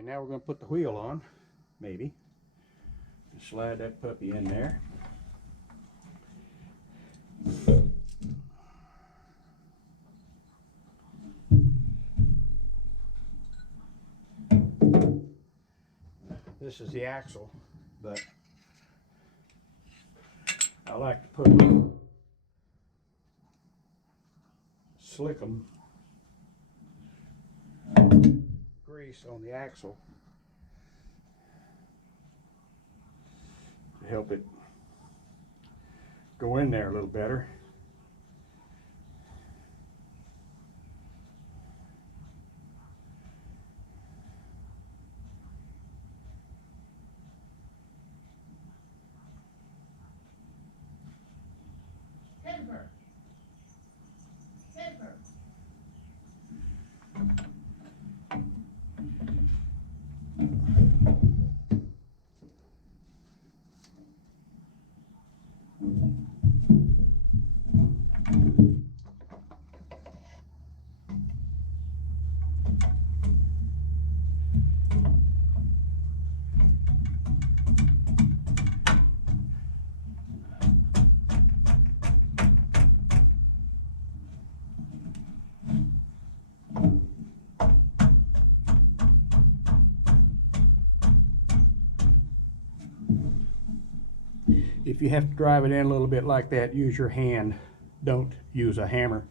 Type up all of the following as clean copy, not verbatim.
Okay, now we're going to put the wheel on, maybe. Slide that puppy in there. This is the axle, but I like to put slickum grease on the axle to help it go in there a little better. If you have to drive it in a little bit like that, use your hand. Don't use a hammer,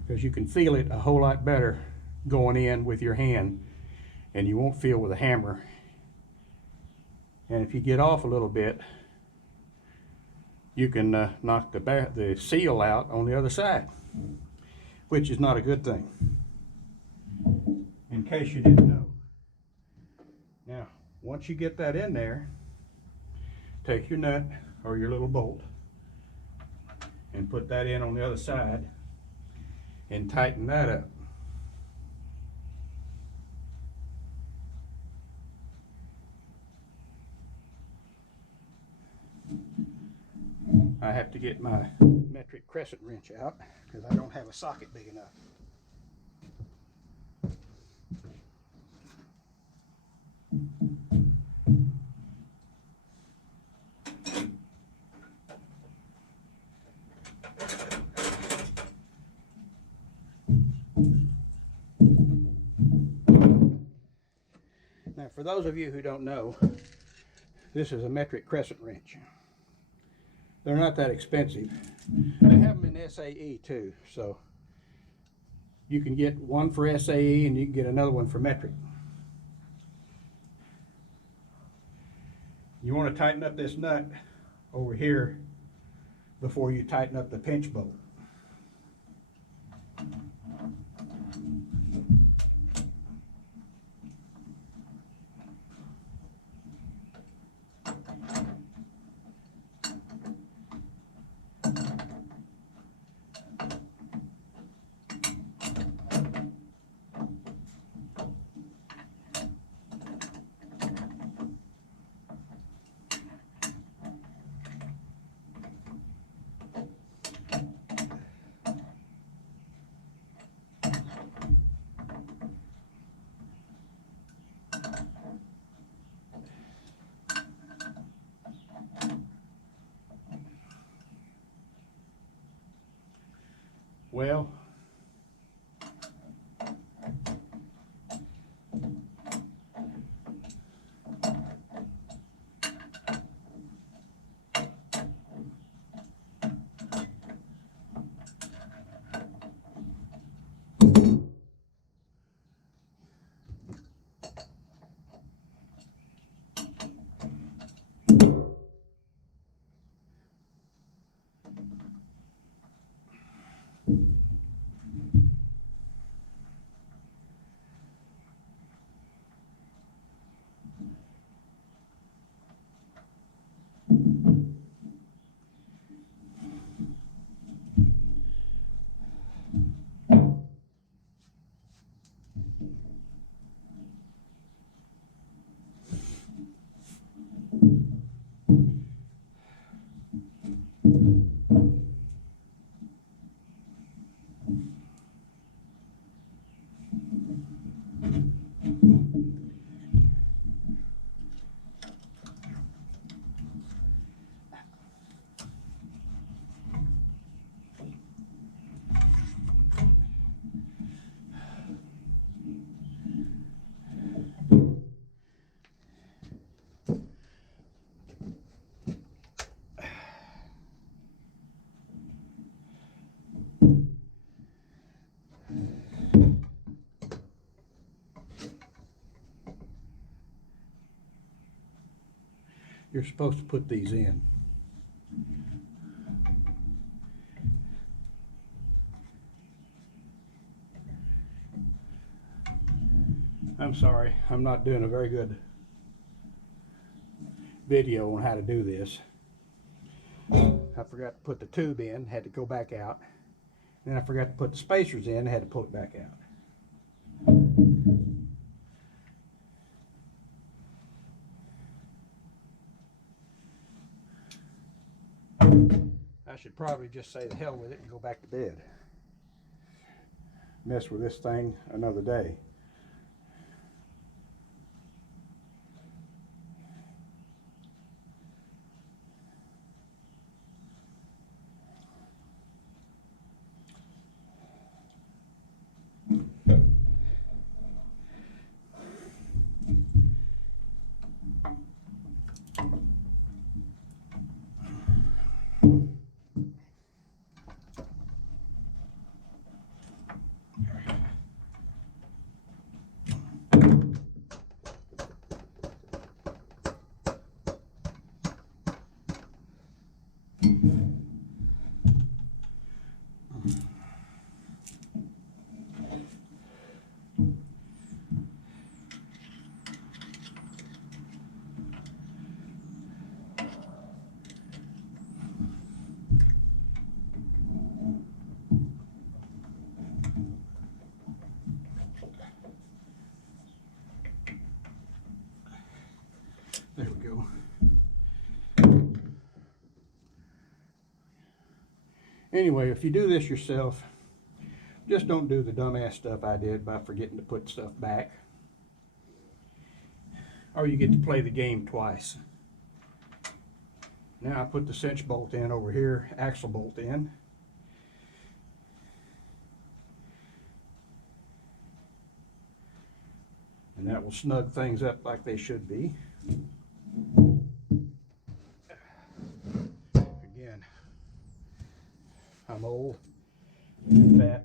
because you can feel it a whole lot better going in with your hand, and you won't feel with a hammer. And if you get off a little bit, you can knock the seal out on the other side, which is not a good thing, in case you didn't know. Now, once you get that in there, take your nut or your little bolt and put that in on the other side and tighten that up. I have to get my metric crescent wrench out because I don't have a socket big enough. Now, for those of you who don't know, this is a metric crescent wrench. They're not that expensive. They have them in SAE too, so you can get one for SAE and you can get another one for metric. You want to tighten up this nut over here before you tighten up the pinch bolt. Well, You're supposed to put these in. I'm sorry, I'm not doing a very good video on how to do this. I forgot to put the tube in, had to go back out. Then I forgot to put the spacers in, had to pull it back out. I should probably just say the hell with it and go back to bed. Mess with this thing another day. There we go. Anyway, if you do this yourself, just don't do the dumbass stuff I did by forgetting to put stuff back. Or you get to play the game twice. Now I put the cinch bolt in over here, axle bolt in. And that will snug things up like they should be. Again, I'm old, fat.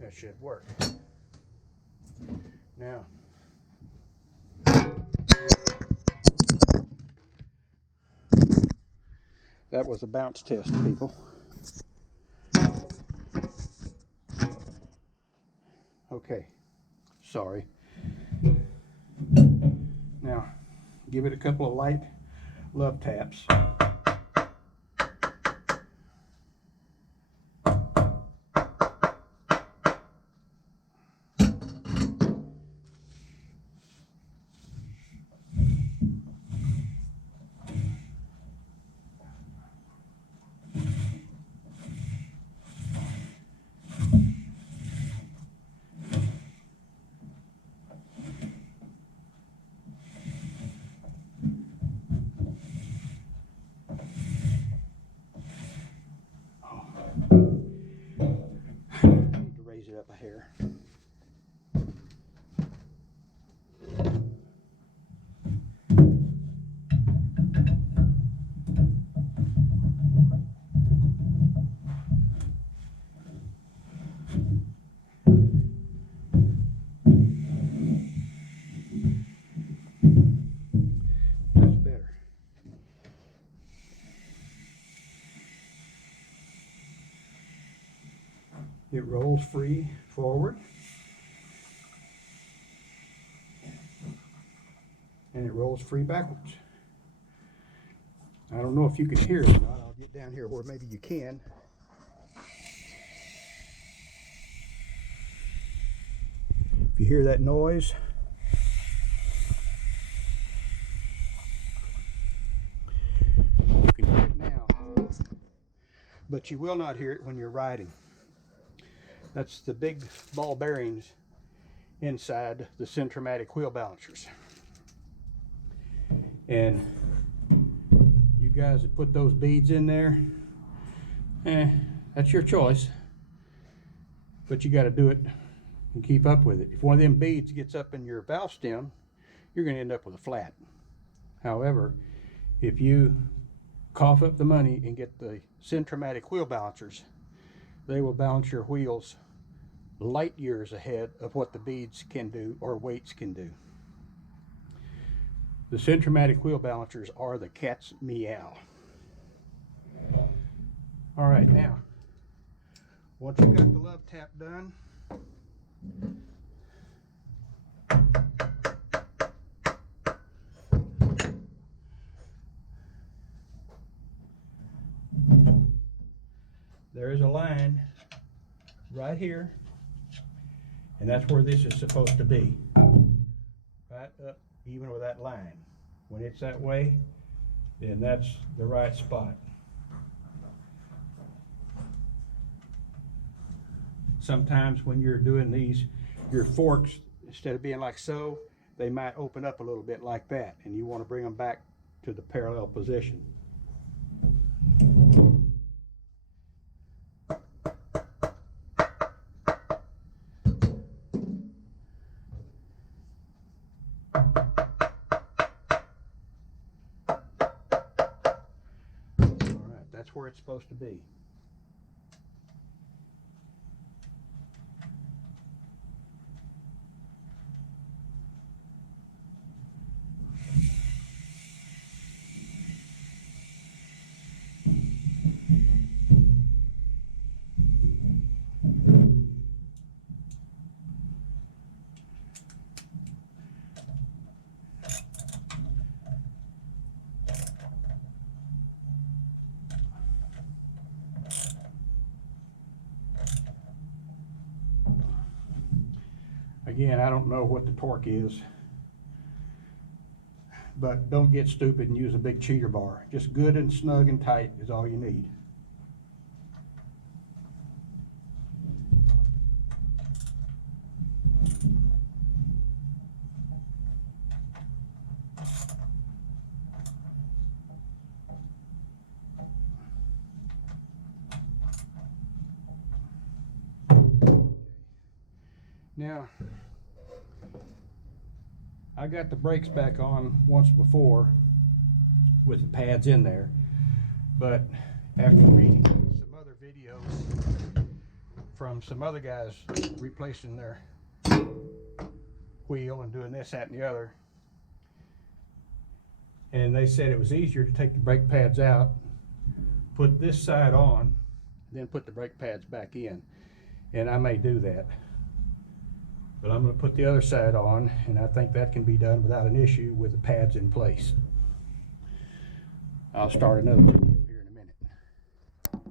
That should work. Now, that was a bounce test, people. Okay, sorry. Now, give it a couple of light love taps. Need to raise it up a hair. That's better. It rolls free forward. and it rolls free backwards. I don't know if you can hear it or not. I'll get down here where maybe you can. If you hear that noise, you can hear it now, but you will not hear it when you're riding. That's the big ball bearings inside the centromatic wheel balancers. And you guys that put those beads in there, that's your choice, but you got to do it and keep up with it. If one of them beads gets up in your valve stem, you're going to end up with a flat. However, if you cough up the money and get the centromatic wheel balancers, they will balance your wheels light years ahead of what the beads can do or weights can do. The centromatic wheel balancers are the cat's meow. All right, now, once you've got the love tap done, there is a line right here, and that's where this is supposed to be. Right up even with that line. When it's that way, then that's the right spot. Sometimes when you're doing these, your forks, instead of being like so, they might open up a little bit like that, and you want to bring them back to the parallel position. That's where it's supposed to be. Again, I don't know what the torque is, but don't get stupid and use a big cheater bar. Just good and snug and tight is all you need. Now, I got the brakes back on once before with the pads in there, but after reading some other videos from some other guys replacing their wheel and doing this, that, and the other, and they said it was easier to take the brake pads out, put this side on, then put the brake pads back in, and I may do that. But I'm going to put the other side on, and I think that can be done without an issue with the pads in place. I'll start another video.